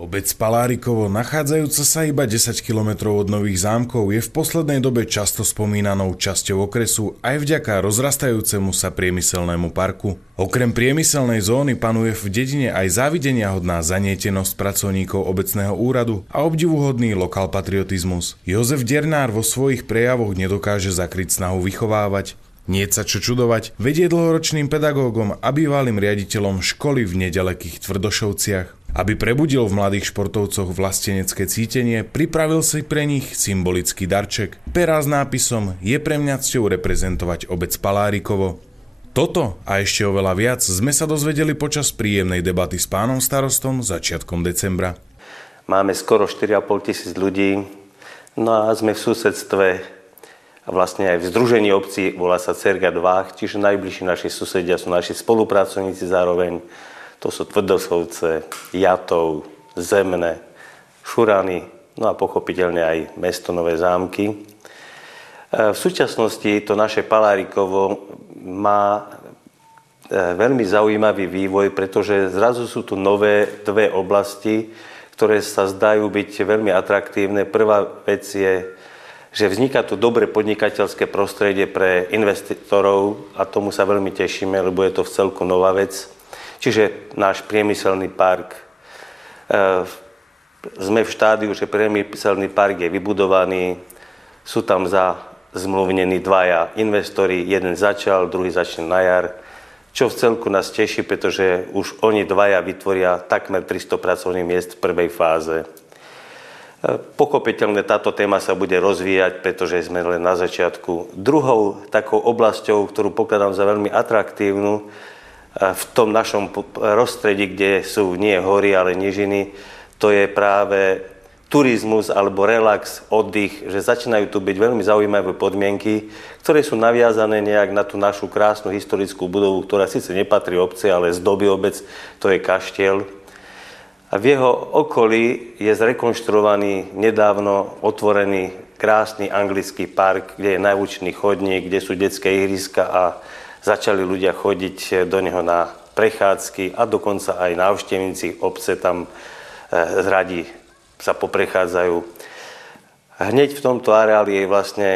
Obec Palárikovo, nachádzajúca sa iba 10 kilometrov od Nových Zámkov, je v poslednej dobe často spomínanou časťou okresu aj vďaka rozrastajúcemu sa priemyselnému parku. Okrem priemyselnej zóny panuje v dedine aj závideniahodná zanietenosť pracovníkov obecného úradu a obdivuhodný lokalpatriotizmus. Jozef Dernár vo svojich prejavoch nedokáže zakryť snahu vychovávať. Niet sa čo čudovať, vedie dlhoročným pedagógom a bývalým riaditeľom školy v nedalekých Tvrdošovciach. Aby prebudil v mladých športovcoch vlastenecké cítenie, pripravil si pre nich symbolický darček. Perá s nápisom "Je pre mňa cťou reprezentovať obec Palárikovo". Toto a ešte oveľa viac sme sa dozvedeli počas príjemnej debaty s pánom starostom začiatkom decembra. Máme skoro 4,5 tisíc ľudí, no a sme v susedstve a vlastne aj v združení obcí, volá sa Cerga 2, čiže najbližší naši susedia sú naši spolupracovníci zároveň. To sú Tvrdošovce, Jatov, Zemné, Šurany, no a pochopiteľne aj mesto Nové Zámky. V súčasnosti to naše Palárikovo má veľmi zaujímavý vývoj, pretože zrazu sú tu nové dve oblasti, ktoré sa zdajú byť veľmi atraktívne. Prvá vec je, že vzniká tu dobré podnikateľské prostredie pre investorov a tomu sa veľmi tešíme, lebo je to vcelku nová vec. Čiže náš priemyselný park, sme v štádiu, že priemyselný park je vybudovaný, sú tam zmluvnení dvaja investori, jeden začal, druhý začne na jar, čo vcelku nás teší, pretože už oni dvaja vytvoria takmer 300 pracovných miest v prvej fáze. Pochopiteľne táto téma sa bude rozvíjať, pretože sme len na začiatku. Druhou takou oblasťou, ktorú pokladám za veľmi atraktívnu, v tom našom prostredí, kde sú nie hory, ale nížiny, to je práve turizmus alebo relax, oddych, že začínajú tu byť veľmi zaujímavé podmienky, ktoré sú naviazané nejak na tú našu krásnu historickú budovu, ktorá síce nepatrí obci, ale zdobí obec, to je kaštiel. A v jeho okolí je zrekonštruovaný, nedávno otvorený krásny anglický park, kde je najvučný chodník, kde sú detské ihriska a začali ľudia chodiť do neho na prechádzky a dokonca aj návštevníci obce tam radi sa poprechádzajú. Hneď v tomto areáli je vlastne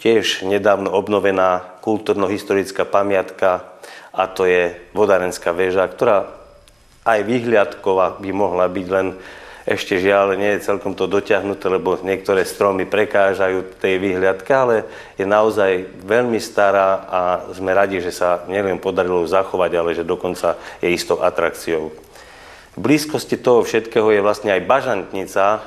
tiež nedávno obnovená kultúrno-historická pamiatka a to je Vodárenská väža, ktorá aj vyhliadková by mohla byť, len ešte žiaľ nie je celkom to dotiahnuté, lebo niektoré stromy prekážajú tej vyhliadke, ale je naozaj veľmi stará a sme radi, že sa nielen podarilo zachovať, ale že dokonca je istou atrakciou. V blízkosti toho všetkého je vlastne aj Bažantnica,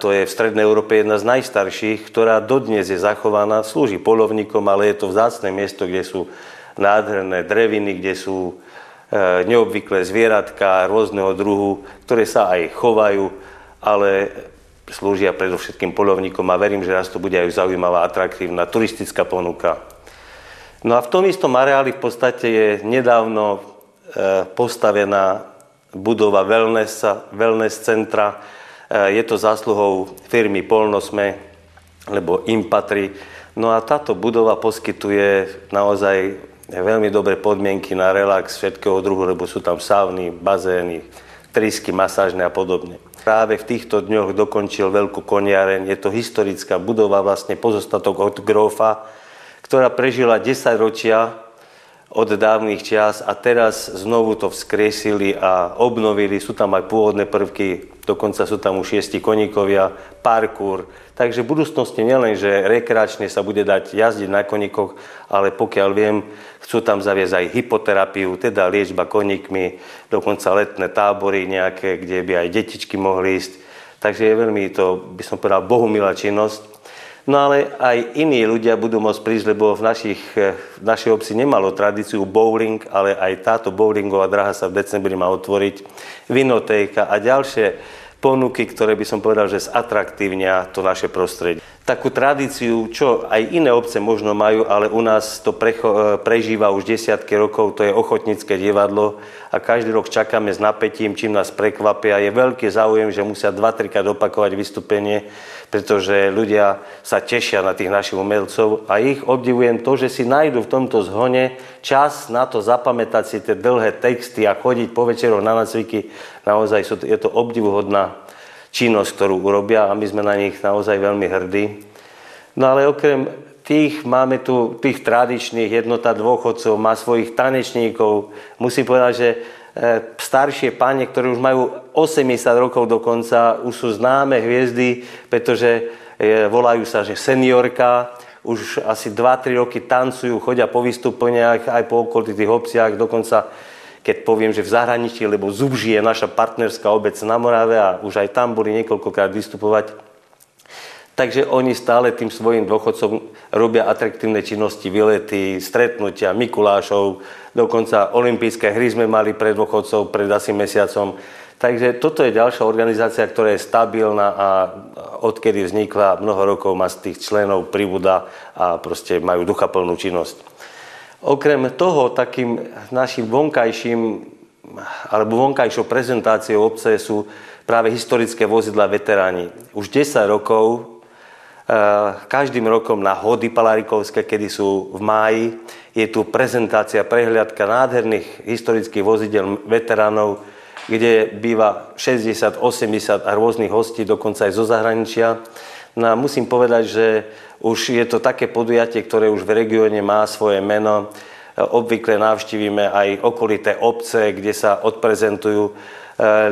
to je v Strednej Európe jedna z najstarších, ktorá dodnes je zachovaná, slúži poľovníkom, ale je to vzácne miesto, kde sú nádherné dreviny, kde sú neobvyklé zvieratka rôzneho druhu, ktoré sa aj chovajú, ale slúžia predovšetkým poľovníkom a verím, že raz to bude aj zaujímavá, atraktívna turistická ponuka. No a v tom istom areáli v podstate je nedávno postavená budova wellness centra. Je to zásluhou firmy Polnosme, lebo im patrí. No a táto budova poskytuje naozaj veľmi dobré podmienky na relax všetkého druhu, lebo sú tam sauny, bazény, trysky, masážne a podobne. Práve v týchto dňoch dokončil veľkú koniareň. Je to historická budova, vlastne pozostatok od grófa, ktorá prežila 10 ročia od dávnych čias a teraz znovu to vzkriesili a obnovili. Sú tam aj pôvodné prvky, dokonca sú tam už 6 koníkovia, parkour. Takže v budúcnosti nielen, že rekreačne sa bude dať jazdiť na koníkoch, ale pokiaľ viem, chcú tam zaviesť aj hypoterapiu, teda liečba koníkmi, dokonca letné tábory nejaké, kde by aj detičky mohli ísť. Takže je veľmi to, by som povedal, bohumilá činnosť. No ale aj iní ľudia budú môcť prísť, lebo v našej obci nemalo tradíciu bowling, ale aj táto bowlingová dráha sa v decembri má otvoriť, vinotéka a ďalšie ponuky, ktoré by som povedal, že zatraktívnia to naše prostredie. takú tradíciu, čo aj iné obce možno majú, ale u nás to prežíva už desiatky rokov, to je ochotnícke divadlo a každý rok čakáme s napätím, čím nás prekvapia. Je veľký záujem, že musia 2-3 krát opakovať vystúpenie, pretože ľudia sa tešia na tých našich umelcov a ich obdivujem to, že si nájdu v tomto zhone čas na to zapamätať si tie dlhé texty a chodiť po večeroch na nácviky. Naozaj je to obdivuhodná činnosť, ktorú urobia a my sme na nich naozaj veľmi hrdí. No ale okrem tých máme tu tých tradičných, Jednota dôchodcov, má svojich tanečníkov. Musím povedať, že staršie páne, ktorí už majú 80 rokov dokonca, už sú známe hviezdy, pretože volajú sa, že seniorka, už asi 2-3 roky tancujú, chodia po vystúpeniach aj po okolitých obciach, dokonca keď poviem, že v zahraničí, lebo Zubži je naša partnerská obec na Morave a už aj tam boli niekoľkokrát vystupovať. Takže oni stále tým svojim dôchodcom robia atraktívne činnosti, výlety, stretnutia, Mikulášov, dokonca olympijské hry sme mali pre dôchodcov pred asi mesiacom. Takže toto je ďalšia organizácia, ktorá je stabilná a odkedy vznikla mnoho rokov má z tých členov pribúda a proste majú duchaplnú činnosť. Okrem toho, takým našim vonkajšou prezentáciou obce sú práve historické vozidlá veteráni. Už 10 rokov, každým rokom na hody palárikovské, kedy sú v máji, je tu prezentácia, prehliadka nádherných historických vozidel veteránov, kde býva 60, 80 a rôznych hostí, dokonca aj zo zahraničia. No a musím povedať, že už je to také podujatie, ktoré už v regióne má svoje meno. Obvykle navštívime aj okolité obce, kde sa odprezentujú.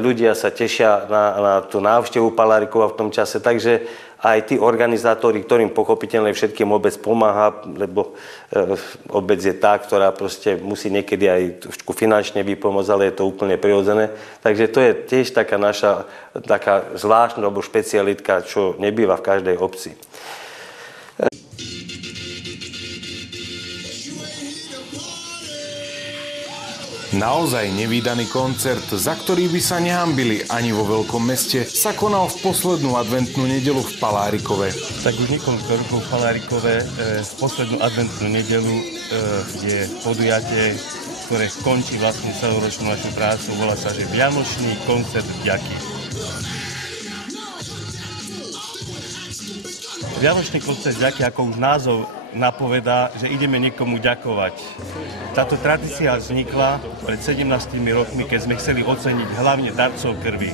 Ľudia sa tešia na tú návštevu Palárikova v tom čase, takže aj tí organizátori, ktorým pochopiteľne všetkým obec pomáha, lebo obec je tá, ktorá proste musí niekedy aj trošku finančne vypomôcť, ale je to úplne prirodzené. Takže to je tiež taká naša taká zvláštna alebo špecialitka, čo nebýva v každej obci. Naozaj nevídaný koncert, za ktorý by sa nehanbili ani vo veľkom meste, sa konal v poslednú adventnú nedeľu v Palárikove. Tak už niekoľko rokov v Palárikove v poslednú adventnú nedeľu je podujatie, ktoré končí vlastne celoročnú našu prácu, volá sa, že Vianočný koncert vďaky. Vianočný koncert vďaky, ako už názov napovedá, že ideme niekomu ďakovať. Táto tradícia vznikla pred 17 rokmi, keď sme chceli oceniť hlavne darcov krvi.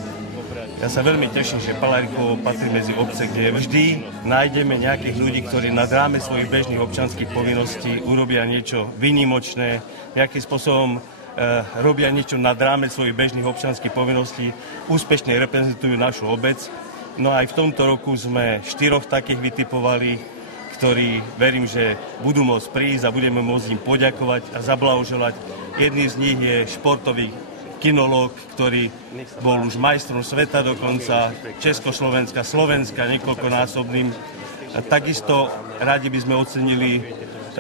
Ja sa veľmi teším, že Palárikovo patrí medzi obce, kde vždy nájdeme nejakých ľudí, ktorí nad rámec svojich bežných občanských povinností urobia niečo výnimočné, nejakým spôsobom robia niečo nad rámec svojich bežných občanských povinností, úspešne reprezentujú našu obec. No aj v tomto roku sme 4 takých vytipovali, ktorí verím, že budú môcť prísť a budeme môcť im poďakovať a zablahoželať. Jedným z nich je športový kinológ, ktorý bol už majstrom sveta dokonca, Československa, Slovenska, niekoľkonásobným. Takisto radi by sme ocenili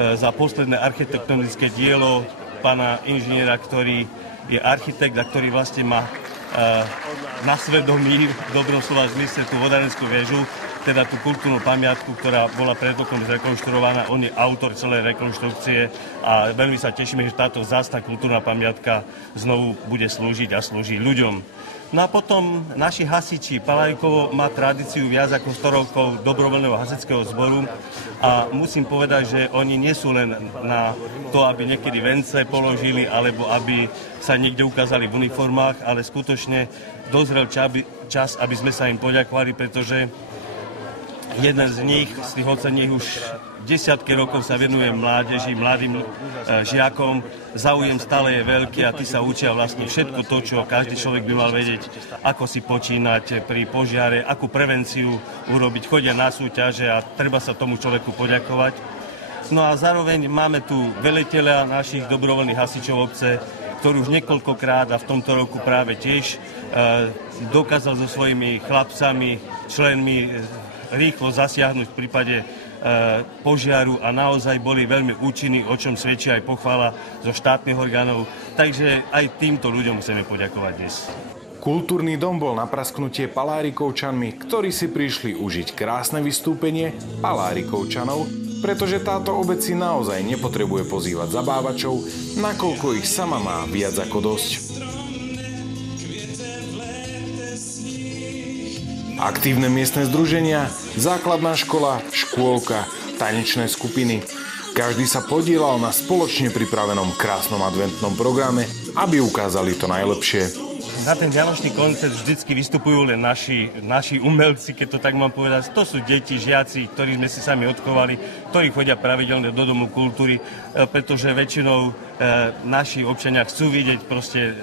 za posledné architektonické dielo pána inžiniera, ktorý je architekt a ktorý vlastne má na svedomí v dobrom slova zmysle tú vodárenskú väžu, teda tú kultúrnu pamiatku, ktorá bola pred rokom zrekonštruovaná. On je autor celej rekonštrukcie a veľmi sa tešíme, že táto vzácna kultúrna pamiatka znovu bude slúžiť a slúži ľuďom. No a potom naši hasiči. Palárikovo má tradíciu viac ako 100 rokov dobrovoľného hasičského zboru a musím povedať, že oni nie sú len na to, aby niekedy vence položili alebo aby sa niekde ukázali v uniformách, ale skutočne dozrel čas, aby sme sa im poďakovali, pretože jeden z nich, z tých ocených už desiatky rokov sa venuje mládeži, mladým žiakom. Záujem stále je veľký a tí sa učia vlastne všetko to, čo každý človek by mal vedieť, ako si počínať pri požiare, akú prevenciu urobiť. Chodia na súťaže a treba sa tomu človeku poďakovať. No a zároveň máme tu veliteľa našich dobrovoľných hasičov obce, ktorý už niekoľkokrát a v tomto roku práve tiež dokázal so svojimi chlapcami, členmi rýchlo zasiahnuť v prípade požiaru a naozaj boli veľmi účinní, o čom svedčí aj pochvala zo štátnych orgánov. Takže aj týmto ľuďom musíme poďakovať dnes. Kultúrny dom bol na prasknutie Palárikovčanmi, ktorí si prišli užiť krásne vystúpenie Palárikovčanov, pretože táto obec si naozaj nepotrebuje pozývať zabávačov, nakoľko ich sama má viac ako dosť. Aktívne miestne združenia, základná škola, škôlka, tanečné skupiny. Každý sa podieľal na spoločne pripravenom krásnom adventnom programe, aby ukázali to najlepšie. Na ten vianočný koncert vždycky vystupujú len naši umelci, keď to tak mám povedať. To sú deti, žiaci, ktorí sme si sami odchovali, ktorí chodia pravidelne do Domu kultúry, pretože väčšinou naši občania chcú vidieť proste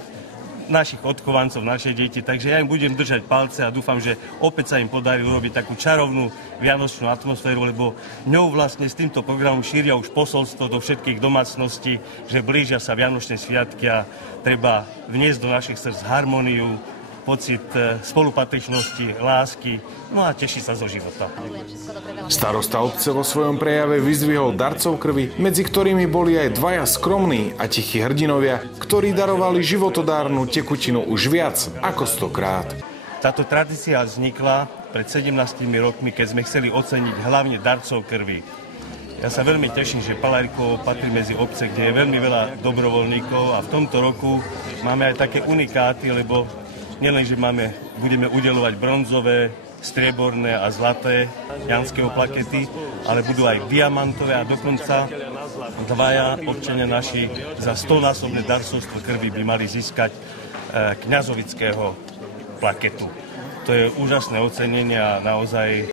našich odchovancov, naše deti. Takže ja im budem držať palce a dúfam, že opäť sa im podarí urobiť takú čarovnú vianočnú atmosféru, lebo ňou vlastne s týmto programom šíria už posolstvo do všetkých domácností, že blížia sa vianočné sviatky a treba vniesť do našich srdc harmóniu, pocit spolupatričnosti, lásky, no a teší sa zo života. Starosta obce vo svojom prejave vyzdvihol darcov krvi, medzi ktorými boli aj dvaja skromní a tichí hrdinovia, ktorí darovali životodárnu tekutinu už viac ako 100-krát. Táto tradícia vznikla pred 17 rokmi, keď sme chceli oceniť hlavne darcov krvi. Ja sa veľmi teším, že Palárikovo patrí medzi obce, kde je veľmi veľa dobrovoľníkov a v tomto roku máme aj také unikáty, lebo nielenže budeme udeľovať bronzové, strieborné a zlaté janského plakety, ale budú aj diamantové a dokonca dvaja občania naši za 100-násobné darcovstvo krvi by mali získať kňazovického plaketu. To je úžasné ocenenie a naozaj